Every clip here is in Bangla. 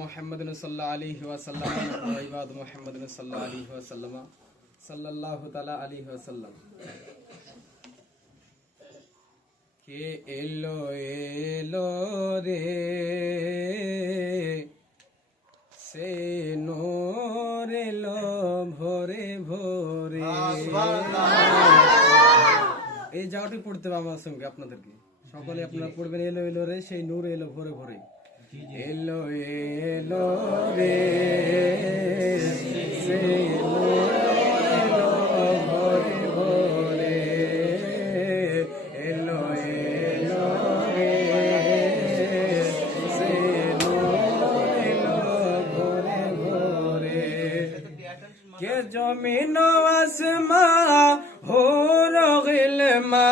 মুহাম্মাদিন সাল্লাল্লাহু আলাইহি ওয়াসাল্লাম ওয়া ইবাদু মুহাম্মাদিন সাল্লাল্লাহু আলাইহি ওয়াসাল্লাম সাল্লাল্লাহু তাআলা আলাইহি ওয়াসাল্লাম। কে এলো এলো রে সে নূর এলো ভোরে ভোরে। এই জায়গাটি পড়তে হবে আমার সঙ্গে আপনাদেরকে, সকলে আপনারা পড়বেন। এলো এলো রে সেই নূর এলো ভোরে ভোরে। এলো এলো রে সে নূর এলো ভোরে ভোরে। এলো এলো রে সে নূর এলো ভোরে ভোরে। কে জমিন আসমা हो गिलमा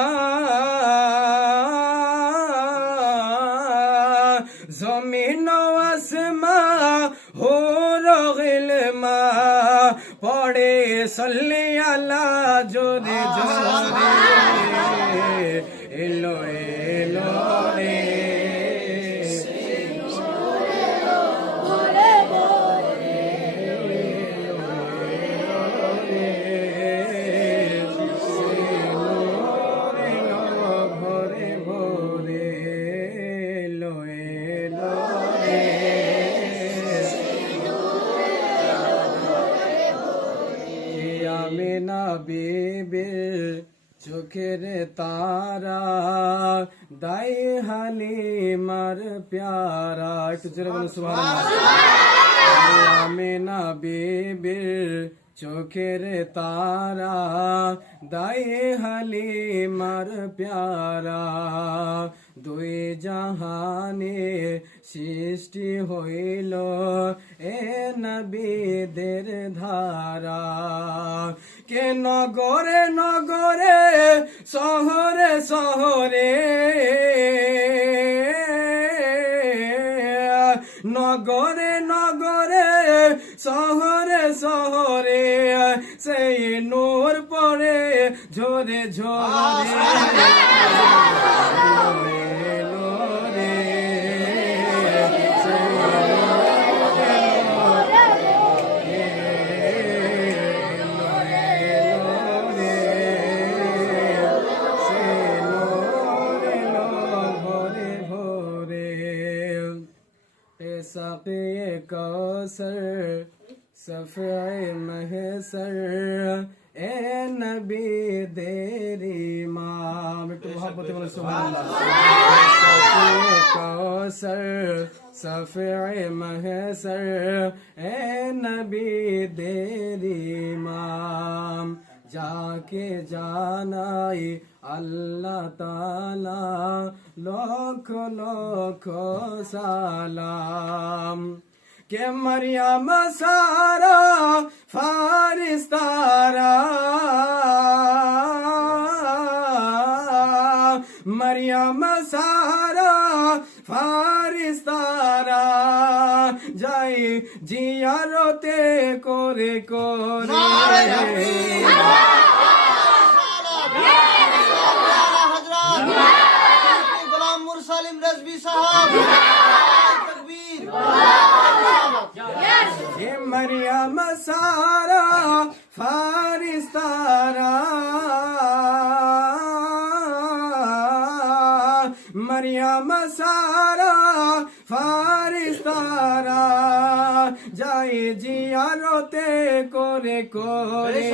जमीन आसमा हो गिलमा पड़े सल्ली अला जोरे जोरे। एलो एलो रे আমিনা বিবির চোখের তারা দাই হালিমার প্যারা। একটু জোরে বলুন সুবহানাল্লাহ। আমিনা বিবির চোখের তারা দাই হালিমার প্যারা। দুই জাহানে সৃষ্টি হইল এ নবীদের ধারা। কে নগরে নগরে শহরে শহরে নগরে নগরে শহরে শহরে সেই নূর পড়ে ঝরে ঝরে। साक़े कौसर सफ़े महसर ए नबी तेरी माँ। बेटू मोहब्बत बोलो सुभान अल्लाह। साक़े कौसर सफ़े महसर ए नबी तेरी माँ। जाके जानाई अल्लाह ताला लाख लाख सलाम। के मरियम सारा फारिस्तारा मरियम सारा फारिस्तारा जाई जियारते करे करे। ये मरियम सारा फारिस्तारा मरियम सारा फारिस्तारा जाई जियारते करे करे।